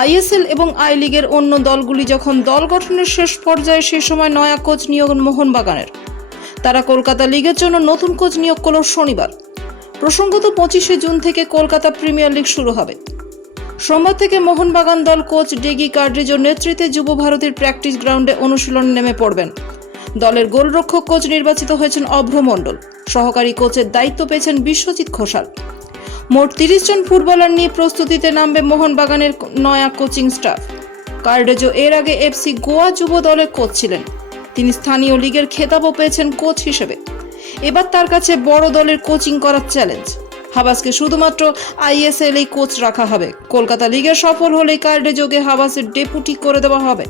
ISL এবং I লিগের অন্য দলগুলি যখন দল গঠনের শেষ পর্যায়ে সেই সময় নয়া কোচ নিয়োগ মোহনবাগানের। তারা কলকাতা লিগের জন্য নতুন কোচ নিয়োগ করল শনিবার। প্রসঙ্গত 25শে জুন থেকে কলকাতা প্রিমিয়ার লিগ শুরু হবে। সোমবার থেকে মোহনবাগান দল কোচ ডেগি কার্ড্রিজোর নেতৃত্বে যুব ভারতীর প্র্যাকটিস গ্রাউন্ডে অনুশীলনে নেমে পড়বেন। দলের গোলরক্ষক কোচ নির্বাচিত হয়েছেন অভ্র মণ্ডল। সহকারী কোচের দায়িত্ব পেয়েছেন বিশ্বজিৎ ঘোষাল। মোট 30 জন ফুটবলার নিয়ে প্রস্তুতিতে নামবে মোহনবাগানের নয়া কোচিং স্টাফ। কার্ড্রিজো এর আগে এফসি গোয়া যুব দলের কোচ ছিলেন। তিনি স্থানীয় লিগের খেতাবও পেয়েছেন কোচ হিসেবে। এবার তার কাছে বড় দলের কোচিং করার চ্যালেঞ্জ। হাবাসকে শুধুমাত্র আইএসএল এই কোচ রাখা হবে। কলকাতা লিগে সফল হলেই কার্ড্রিজোকে হাবাসের ডেপুটি করে দেওয়া হবে।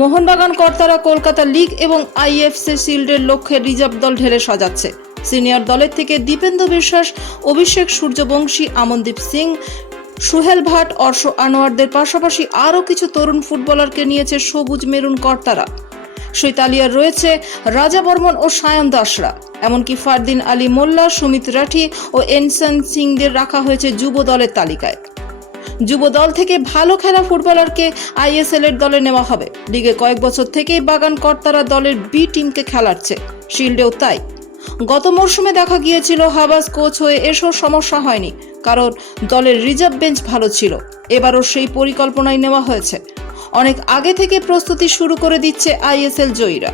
মোহনবাগান কর্তারা কলকাতা লিগ এবং আইএফসি শিল্ডের লক্ষ্যে রিজার্ভ দল ঢেলে সাজাচ্ছে। সিনিয়র দলের থেকে দীপেন্দ্র বিশ্বাস, অভিষেক সূর্যবংশী, আমনদীপ সিং, সুহেল ভাট, অর্শ আনোয়ারদের পাশাপাশি আরও কিছু তরুণ ফুটবলারকে নিয়েছে সবুজ মেরুন কর্তারা। সেই তালিয়ায় রয়েছে রাজা বর্মন ও সায়ন দাসরা। এমনকি ফারদিন আলী মোল্লা, সুমিত রাঠি ও এনসান সিংদের রাখা হয়েছে যুব দলের তালিকায়। যুব দল থেকে ভালো খেলা ফুটবলারকে আইএসএল এর দলে নেওয়া হবে। লিগে কয়েক বছর থেকেই বাগান কর্তারা দলের বি টিমকে খেলাচ্ছে, শিল্ডেও তাই। গত মরশুমে দেখা গিয়েছিল হাবাস কোচ হয়ে এসব সমস্যা হয়নি, কারণ দলের রিজার্ভ বেঞ্চ ভালো ছিল। এবারও সেই পরিকল্পনাই নেওয়া হয়েছে। অনেক আগে থেকে প্রস্তুতি শুরু করে দিচ্ছে আইএসএল জয়ীরা।